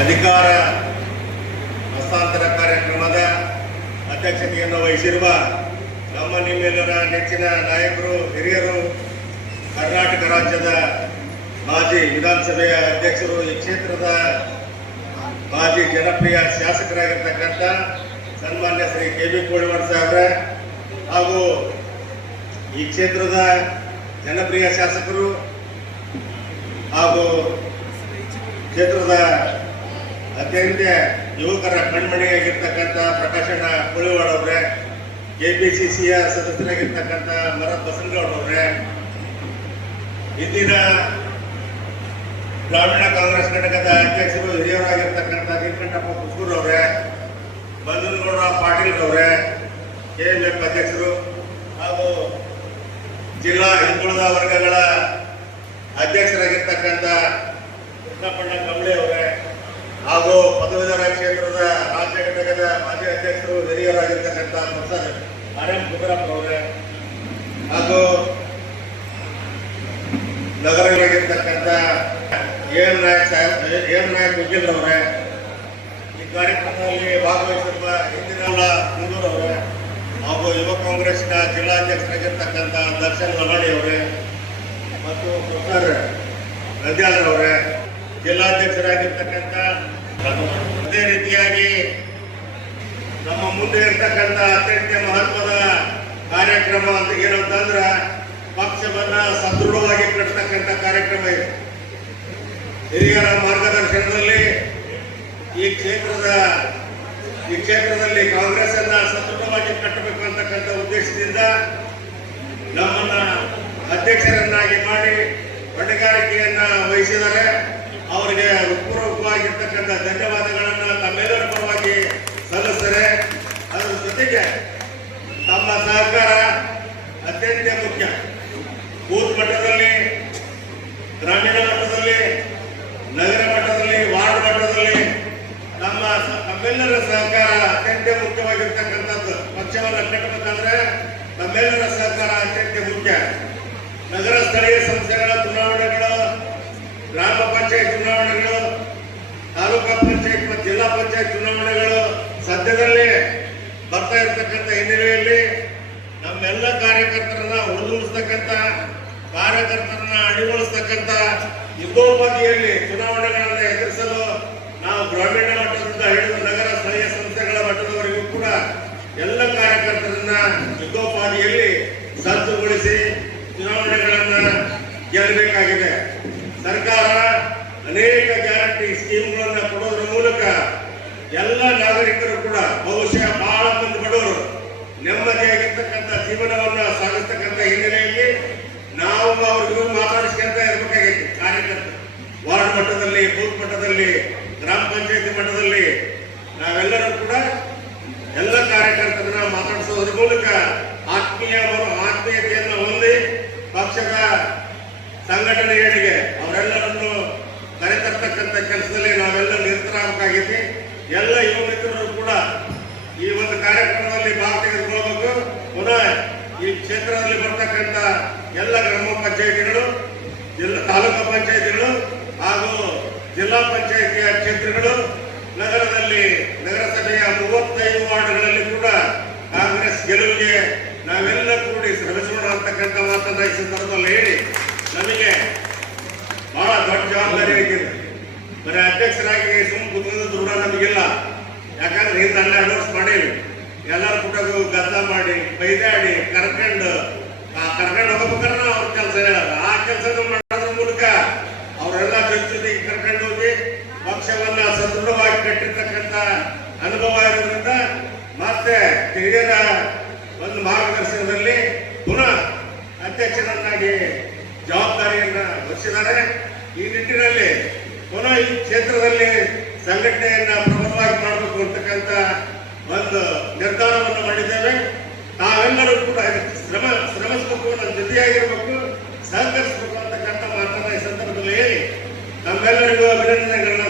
ಅಧಿಕಾರ ಹಸ್ತಾಂತರ ಕಾರ್ಯಕ್ರಮದ ಅಧ್ಯಕ್ಷತೆಯನ್ನು ವಹಿಸಿರುವ ನಮ್ಮ ನಿಮ್ಮೆಲ್ಲರ ನೆಚ್ಚಿನ ನಾಯಕರು, ಹಿರಿಯರು, ಕರ್ನಾಟಕ ರಾಜ್ಯದ ಮಾಜಿ ವಿಧಾನಸಭೆಯ ಅಧ್ಯಕ್ಷರು, ಈ ಕ್ಷೇತ್ರದ ಮಾಜಿ ಜನಪ್ರಿಯ ಶಾಸಕರಾಗಿರ್ತಕ್ಕಂಥ ಸನ್ಮಾನ್ಯ ಶ್ರೀ ಕೆ ಬಿ ಕೋಳಿವಾಡ ಸಾಹೇಬ್ರೆ ಹಾಗೂ ಈ ಕ್ಷೇತ್ರದ ಜನಪ್ರಿಯ ಶಾಸಕರು ಹಾಗೂ ಕ್ಷೇತ್ರದ ಅತ್ಯಂತ ಯುವಕರ ಕಣ್ಮಣಿಯಾಗಿರ್ತಕ್ಕಂಥ ಪ್ರಕಾಶಣ್ಣ ಕೋಳಿವಾಡ ಅವರೇ, ಕೆಪಿಸಿಸಿಯ ಸದಸ್ಯರಾಗಿರ್ತಕ್ಕಂಥ ಮರತ್ ಬಸನಗೌಡ ಅವರೇ, ಇಂದಿನ ಗ್ರಾಮೀಣ ಕಾಂಗ್ರೆಸ್ ಘಟಕದ ಅಧ್ಯಕ್ಷರು ಹಿರಿಯರಾಗಿರ್ತಕ್ಕಂಥ ನೀಲಕಂಠಪ್ಪ ಕುಸ್ಕೂರ್ ಅವರೇ, ಬಂದನಗೌಡ ಪಾಟೀಲ್ ಅವರೇ, ಕೆಎಂಎಫ್ ಅಧ್ಯಕ್ಷರು ಹಾಗೂ ಜಿಲ್ಲಾ ಹಿಂದುಳಿದ ವರ್ಗಗಳ ಅಧ್ಯಕ್ಷರಾಗಿರ್ತಕ್ಕಂಥ ಕೃಷ್ಣಪ್ಪಣ್ಣ ಕಂಬಳಿ ಅವರೇ ಹಾಗೂ ಪದವೀಧರ ಕ್ಷೇತ್ರದ ರಾಜ್ಯ ಘಟಕದ ಮಾಜಿ ಅಧ್ಯಕ್ಷರು ಹಿರಿಯರಾಗಿರ್ತಕ್ಕಂಥ ಪ್ರೊಫೆಸರ್ ಆರ್ ಎಂ ಕುಬೇರಪ್ಪ ಅವರೇ ಹಾಗೂ ನಗರವಾಗಿರ್ತಕ್ಕಂಥ ಎಂ ನಾಯಕ್ ಉಜ್ಜೇಂದ್ರ ಅವರೇ, ಈ ಕಾರ್ಯಕ್ರಮದಲ್ಲಿ ಭಾಗವಹಿಸಿರುವ ಹಿಂದಿನ ಕುಂದೂರು ಅವರೇ ಹಾಗೂ ಯುವ ಕಾಂಗ್ರೆಸ್ನ ಜಿಲ್ಲಾಧ್ಯಕ್ಷರಾಗಿರ್ತಕ್ಕಂಥ ದರ್ಶನ್ ಲಮಾಣಿ ಅವರೇ ಮತ್ತು ಪ್ರೊಫೆಸರ್ ರಜಾಲ್ ಅವರೇ, ಜಿಲ್ಲಾಧ್ಯಕ್ಷರಾಗಿರ್ತಕ್ಕಂಥ, ಅದೇ ರೀತಿಯಾಗಿ ನಮ್ಮ ಮುಂದೆ ಇರ್ತಕ್ಕಂಥ ಅತ್ಯಂತ ಮಹತ್ವದ ಕಾರ್ಯಕ್ರಮ ಅಂತ ಏನಂತಂದ್ರೆ ಪಕ್ಷವನ್ನ ಸದೃಢವಾಗಿ ಕಟ್ಟತಕ್ಕಂಥ ಕಾರ್ಯಕ್ರಮ ಇದೆ. ಹಿರಿಯರ ಮಾರ್ಗದರ್ಶನದಲ್ಲಿ ಈ ಕ್ಷೇತ್ರದಲ್ಲಿ ಕಾಂಗ್ರೆಸ್ ಅನ್ನ ಸದೃಢವಾಗಿ ಕಟ್ಟಬೇಕು ಅಂತಕ್ಕಂಥ ಉದ್ದೇಶದಿಂದ ನಮ್ಮನ್ನ ಅಧ್ಯಕ್ಷರನ್ನಾಗಿ ಮಾಡಿ ಹೊಣೆಗಾರಿಕೆಯನ್ನ ವಹಿಸಿದರೆ ಅವರಿಗೆ ಹೃತ್ಪೂರ್ವಕವಾಗಿರ್ತಕ್ಕಂಥ ಧನ್ಯವಾದಗಳನ್ನ ತಮ್ಮೆಲ್ಲರ ಪರವಾಗಿ ಸಲ್ಲಿಸ್ತಾರೆ. ಅದರ ಜೊತೆಗೆ ತಮ್ಮ ಸಹಕಾರ ಅತ್ಯಂತ ಮುಖ್ಯ. ಬೂತ್ ಮಟ್ಟದಲ್ಲಿ, ಗ್ರಾಮೀಣ ಮಟ್ಟದಲ್ಲಿ, ನಗರ ಮಟ್ಟದಲ್ಲಿ, ವಾರ್ಡ್ ಮಟ್ಟದಲ್ಲಿ ನಮ್ಮೆಲ್ಲರ ಸಹಕಾರ ಅತ್ಯಂತ ಮುಖ್ಯವಾಗಿರ್ತಕ್ಕಂಥದ್ದು. ಪಕ್ಷವನ್ನು ಕಟ್ಟಬೇಕಂದ್ರೆ ನಮ್ಮೆಲ್ಲರ ಸಹಕಾರ ಅತ್ಯಂತ ಮುಖ್ಯ. ನಗರ ಸ್ಥಳೀಯ ಸಂಸ್ಥೆಗಳ ಚುನಾವಣೆಗಳು, ಗ್ರಾಮ ಪಂಚಾಯತ್ ಚುನಾವಣೆಗಳು, ತಾಲೂಕಾ ಪಂಚಾಯತ್ ಮತ್ತು ಜಿಲ್ಲಾ ಪಂಚಾಯತ್ ಚುನಾವಣೆಗಳು ಸದ್ಯದಲ್ಲೇ ಬರ್ತಾ ಇರತಕ್ಕಂಥ ಹಿನ್ನೆಲೆಯಲ್ಲಿ ನಮ್ಮೆಲ್ಲ ಕಾರ್ಯಕರ್ತರನ್ನ ಉಳಿದುಳಿಸ್ತಕ್ಕಂಥ, ಕಾರ್ಯಕರ್ತರನ್ನ ಅಣಿಗೊಳಿಸ್ತಕ್ಕಂಥ ಯುದ್ಧೋಪಾದಿಯಲ್ಲಿ ಚುನಾವಣೆಗಳನ್ನು ಎದುರಿಸಲು ನಾವು ಗ್ರಾಮೀಣ ಮಟ್ಟದಿಂದ ಹಿಡಿದು ನಗರ ಸ್ಥಳೀಯ ಸಂಸ್ಥೆಗಳ ಮಟ್ಟದವರೆಗೂ ಕೂಡ ಎಲ್ಲ ಕಾರ್ಯಕರ್ತರನ್ನ ಯುದ್ಧೋಪಾದಿಯಲ್ಲಿ ಸಜ್ಜುಗೊಳಿಸಿ ಚುನಾವಣೆಗಳನ್ನ ಗೆಲ್ಲಬೇಕಾಗಿದೆ. ಸರ್ಕಾರ ಅನೇಕ ಗ್ಯಾರಂಟಿ ಸ್ಕೀಮ್ಗಳನ್ನ ಕೊಡೋದ್ರ ಮೂಲಕ ಎಲ್ಲ ನಾಗರಿಕರು ಕೂಡ ಬಹುಶಃ ಬಹಳ ಮಂದಿ ಬಡವರು ನೆಮ್ಮದಿಯಾಗಿರ್ತಕ್ಕಂಥ ಜೀವನವನ್ನ ಸಾಗಿಸ್ತಕ್ಕಂಥ ಹಿನ್ನೆಲೆಯಲ್ಲಿ ನಾವು ಅವ್ರಿಗೂ ಮಾತಾಡಿಸ್ಕೊಂತ ಇರಬೇಕಾಗಿತ್ತು. ಕಾರ್ಯಕರ್ತರು ವಾರ್ಡ್ ಮಟ್ಟದಲ್ಲಿ, ಬೂತ್ ಮಟ್ಟದಲ್ಲಿ, ಗ್ರಾಮ ಪಂಚಾಯತಿ ಮಟ್ಟದಲ್ಲಿ ನಾವೆಲ್ಲರೂ ಕೂಡ ಎಲ್ಲ ಕಾರ್ಯಕರ್ತರನ್ನ ಮಾತಾಡಿಸೋದ್ರ ಮೂಲಕ ಆತ್ಮೀಯತೆಯನ್ನು ಹೊಂದಿ ಪಕ್ಷದ ಸಂಘಟನೆಗಳಿಗೆ ಅವರೆಲ್ಲರನ್ನು ಕರೆತರ್ತಕ್ಕಂಥ ಕೆಲಸದಲ್ಲಿ ನಾವೆಲ್ಲ ನಿರತರಾಗಬೇಕಾಗಿದೆ. ಎಲ್ಲ ಯುವ ಮಿತ್ರರು ಕೂಡ ಈ ಒಂದು ಕಾರ್ಯಕ್ರಮದಲ್ಲಿ ಭಾಗ ತೆಗೆದುಕೊಳ್ಳಬೇಕು. ಪುನಃ ಈ ಕ್ಷೇತ್ರದಲ್ಲಿ ಬರ್ತಕ್ಕಂಥ ಎಲ್ಲ ಗ್ರಾಮ ಪಂಚಾಯಿತಿಗಳು, ತಾಲೂಕು ಪಂಚಾಯಿತಿಗಳು ಹಾಗೂ ಜಿಲ್ಲಾ ಪಂಚಾಯಿತಿಯ ಕ್ಷೇತ್ರಗಳು, ನಗರದಲ್ಲಿ ನಗರಸಭೆಯ 35 ವಾರ್ಡ್ಗಳಲ್ಲಿ ಕೂಡ ಕಾಂಗ್ರೆಸ್ ಗೆಲುವಿಗೆ ನಾವೆಲ್ಲ ಕೂಡಿ ಶ್ರಮಿಸೋಣ ಅಂತಕ್ಕಂಥ ಮಾತನ್ನ ಈ ಸಂದರ್ಭದಲ್ಲಿ ಹೇಳಿ, ನಮಗೆ ಬಹಳ ದೊಡ್ಡ ಜವಾಬ್ದಾರಿ ಆಗಿದೆ. ಬರೀ ಅಧ್ಯಕ್ಷರಾಗಿ ಕುತ್ಕೊಂಡು ದೃಢ ನಮಗಿಲ್ಲ. ಯಾಕಂದ್ರೆ ಹಿಂದೆ 12 ವರ್ಷ ಮಾಡೀವಿ. ಎಲ್ಲರೂ ಕೂಡ ಗದ್ದಲ ಮಾಡಿ, ಬೈದಾಡಿ, ಕರ್ಕೊಂಡು ಹೋಗ್ಬೇಕಾದ್ರೆ ಅವ್ರ ಕೆಲಸ ಹೇಳಲ್ಲ. ಆ ಕೆಲಸ ಮಾಡೋದ್ರ ಮೂಲಕ ಅವರೆಲ್ಲ ಜೊತೆಗೆ ಕರ್ಕೊಂಡು ಹೋಗಿ ಪಕ್ಷವನ್ನ ಸದೃಢವಾಗಿ ಕಟ್ಟಿರ್ತಕ್ಕಂಥ ಅನುಭವ ಇರೋದ್ರಿಂದ ಮತ್ತೆ ಹಿರಿಯರ ಒಂದು ಮಾರ್ಗದರ್ಶನದಲ್ಲಿ ಪುನಃ ಅಧ್ಯಕ್ಷರನ್ನಾಗಿ ಜವಾಬ್ದಾರಿಯನ್ನ ವಹಿಸಿದ್ದಾರೆ. ಈ ನಿಟ್ಟಿನಲ್ಲಿ ಪುನಃ ಈ ಕ್ಷೇತ್ರದಲ್ಲಿ ಸಂಘಟನೆಯನ್ನ ಪ್ರಬಲವಾಗಿ ಮಾಡಬೇಕು ಅಂತಕ್ಕಂಥ ಒಂದು ನಿರ್ಧಾರವನ್ನು ಮಾಡಿದ್ದೇವೆ. ನಾವೆಲ್ಲರೂ ಕೂಡ ಶ್ರಮಿಸಬೇಕು, ನಮ್ಮ ಜೊತೆಯಾಗಿರ್ಬೇಕು, ಸಹಕರಿಸಬೇಕು ಅಂತಕ್ಕಂಥ ಮಾತನ್ನ ಈ ಸಂದರ್ಭದಲ್ಲಿ ಹೇಳಿ ನಮ್ಮೆಲ್ಲರಿಗೂ ಅಭಿನಂದನೆಗಳನ್ನ